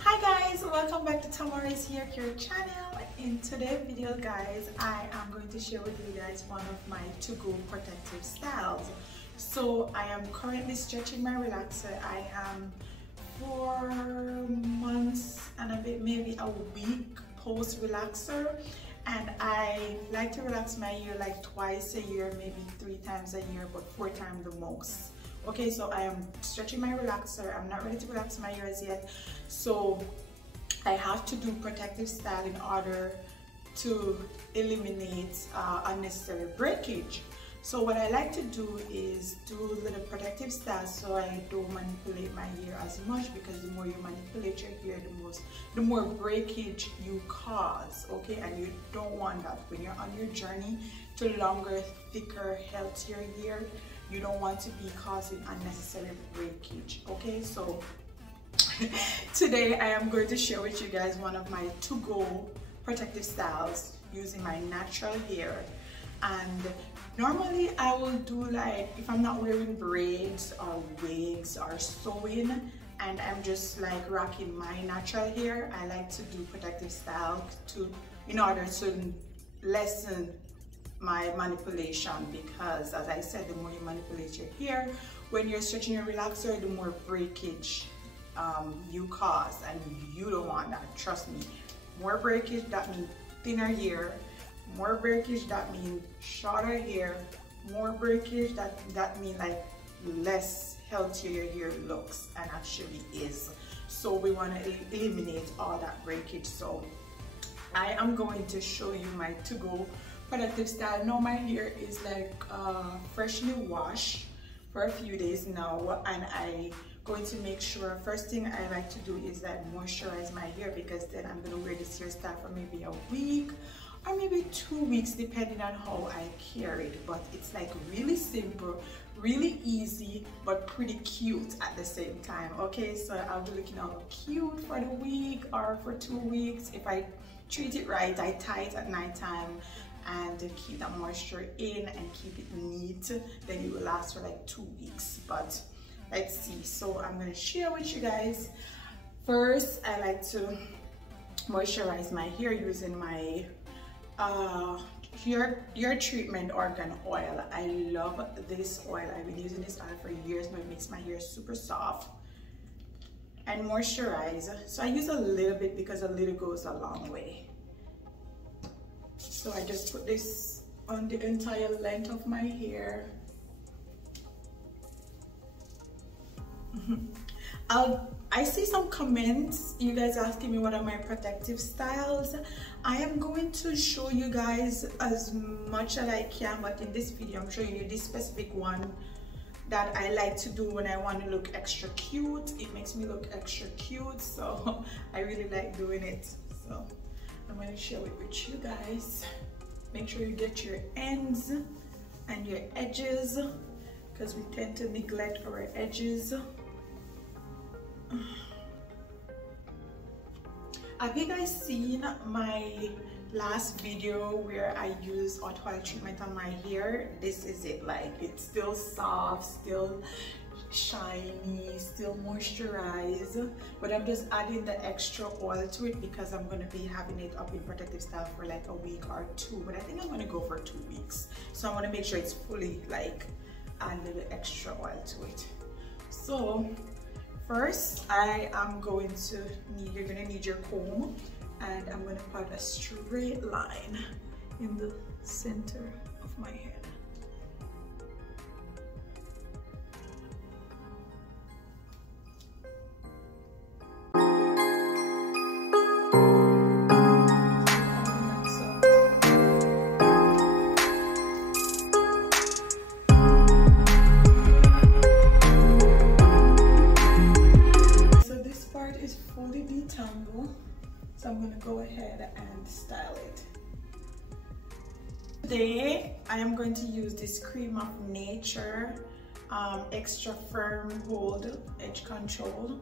Hi guys, welcome back to Tamara's Hair Care channel. In today's video guys, I am going to share with you guys one of my to-go protective styles. So I am currently stretching my relaxer. I am 4 months and a bit, maybe a week post relaxer, and I like to relax my hair like twice a year, maybe 3 times a year, but 4 times the most. Okay, so I am stretching my relaxer. I'm not ready to relax my hair as yet, so I have to do protective style in order to eliminate unnecessary breakage. So what I like to do is do a little protective style so I don't manipulate my hair as much, because the more you manipulate your hair, the more breakage you cause, okay? And you don't want that. When you're on your journey to longer, thicker, healthier hair, you don't want to be causing unnecessary breakage, okay? So today I am going to share with you guys one of my to-go protective styles using my natural hair. And normally I will do, like, if I'm not wearing braids or wigs or sewing and I'm just like rocking my natural hair, I like to do protective style in order to lessen my manipulation, because as I said, the more you manipulate your hair when you're stretching your relaxer, the more breakage you cause, and you don't want that. Trust me, more breakage, that means thinner hair. More breakage, that means shorter hair. More breakage, that means like less healthier your hair looks and actually is. So we want to eliminate all that breakage. So I am going to show you my to-go protective style. Now my hair is like freshly washed for a few days now, and I going to make sure, first thing I like to do is like moisturize my hair, because then I'm going to wear this hairstyle for maybe a week or maybe 2 weeks, depending on how I care it. But it's like really simple, really easy, but pretty cute at the same time. Okay, so I'll be looking all cute for the week or for 2 weeks. If I treat it right, I tie it at night time and keep that moisture in and keep it neat, then it will last for like 2 weeks. But let's see. So I'm going to share with you guys. First, I like to moisturize my hair using my hair treatment argan oil. I love this oil. I've been using this oil for years, but it makes my hair super soft and moisturize. So I use a little bit because a little goes a long way. So I just put this on the entire length of my hair. I see some comments, you guys asking me what are my protective styles. I am going to show you guys as much as I can, but in this video I'm showing you this specific one that I like to do when I want to look extra cute. It makes me look extra cute, so I really like doing it. So I'm going to share it with you guys. Make sure you get your ends and your edges, because we tend to neglect our edges. Have you guys seen my last video where I use hot oil treatment on my hair? This is it. Like, it's still soft, still shiny, still moisturized, but I'm just adding the extra oil to it because I'm going to be having it up in protective style for like a week or 2, but I think I'm going to go for 2 weeks. So I want to make sure it's fully, like, add a little extra oil to it. So first, I am going to need, you're going to need your comb, and I'm going to put a straight line in the center of my head. So I'm going to go ahead and style it. Today I am going to use this Cream of Nature Extra Firm Hold Edge Control.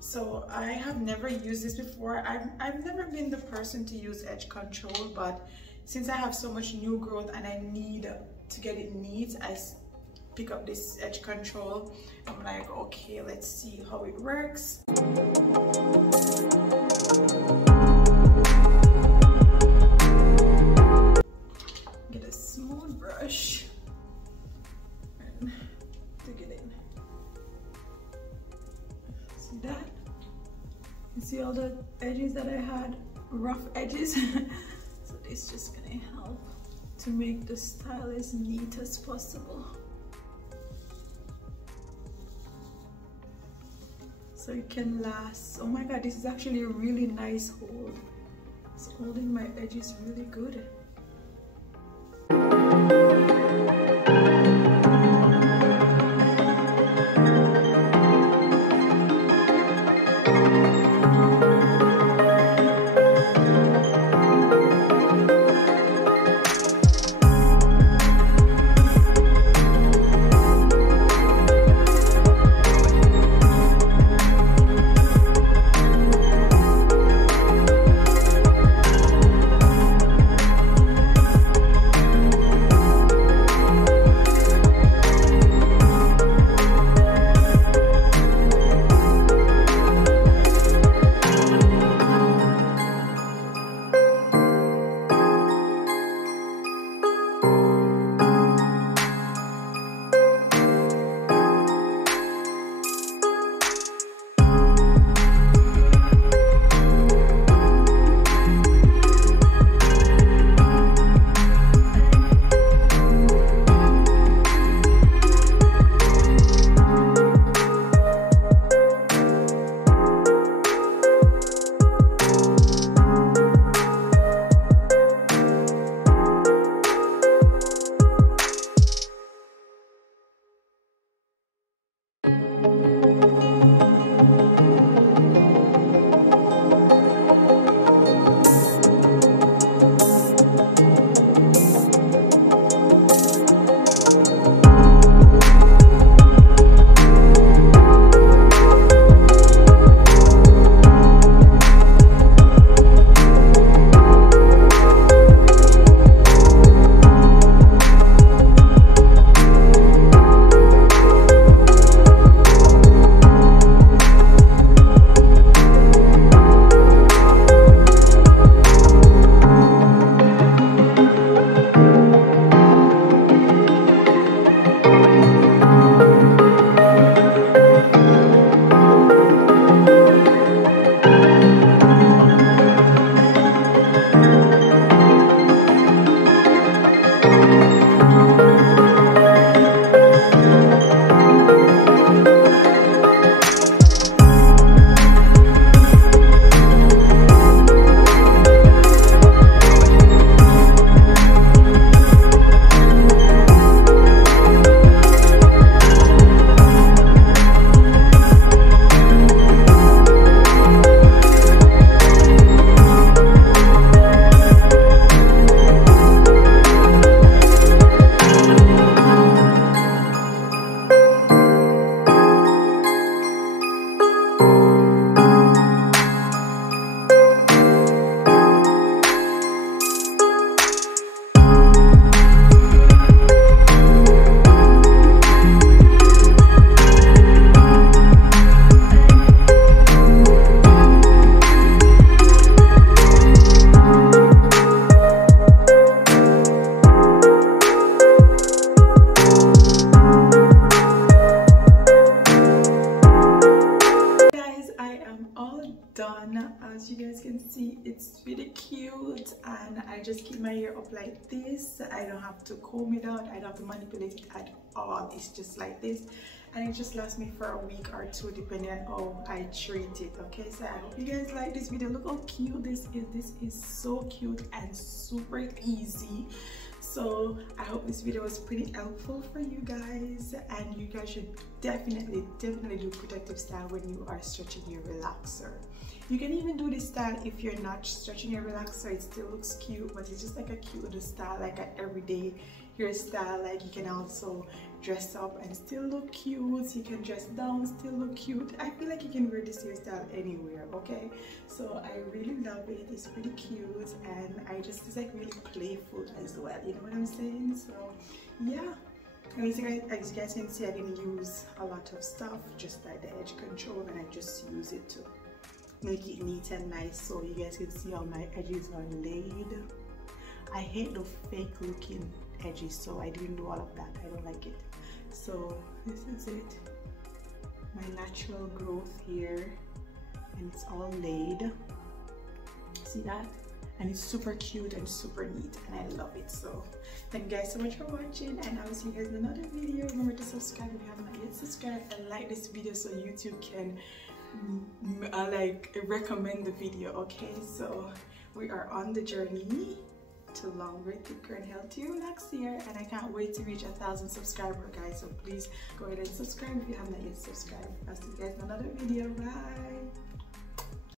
So I have never used this before. I've never been the person to use edge control, but since I have so much new growth and I need to get it neat, pick up this edge control. I'm like, okay, let's see how it works. Get a smooth brush and dig it in. See that? You see all the edges that I had, rough edges? So this is just gonna help to make the style as neat as possible. So it can last. Oh my god, this is actually a really nice hold. It's holding my edges really good. As you guys can see, it's really cute, and I just keep my hair up like this. I don't have to comb it out, I don't have to manipulate it at all. It's just like this, and it just lasts me for a week or two depending on how I treat it. Okay, so I hope you guys like this video. Look how cute this is. This is so cute and super easy. So I hope this video was pretty helpful for you guys, and you guys should definitely do protective style when you are stretching your relaxer. You can even do this style if you're not stretching your relaxer. It still looks cute, but it's just like a cute little style, like an everyday hairstyle. Like you can also dress up and still look cute. You can dress down, still look cute. I feel like you can wear this hairstyle anywhere. Okay, so I really love it. It's pretty cute, and it's like really playful as well. You know what I'm saying? So yeah, And as you guys can see, I didn't use a lot of stuff, just like the edge control, and I just use it to make it neat and nice, so you guys can see how my edges are laid. I hate the fake looking edges, so I didn't do all of that. I don't like it. So this is it, my natural growth here, and it's all laid. See that? And it's super cute and super neat, and I love it. So thank you guys so much for watching, and I will see you guys in another video. Remember to subscribe if you have not yet subscribed, and like this video so YouTube can like recommend the video. Okay, so we are on the journey to longer, thicker, and healthier next year, and I can't wait to reach 1,000 subscribers, guys. So please go ahead and subscribe if you have not yet subscribed. I'll see you guys in another video. Bye.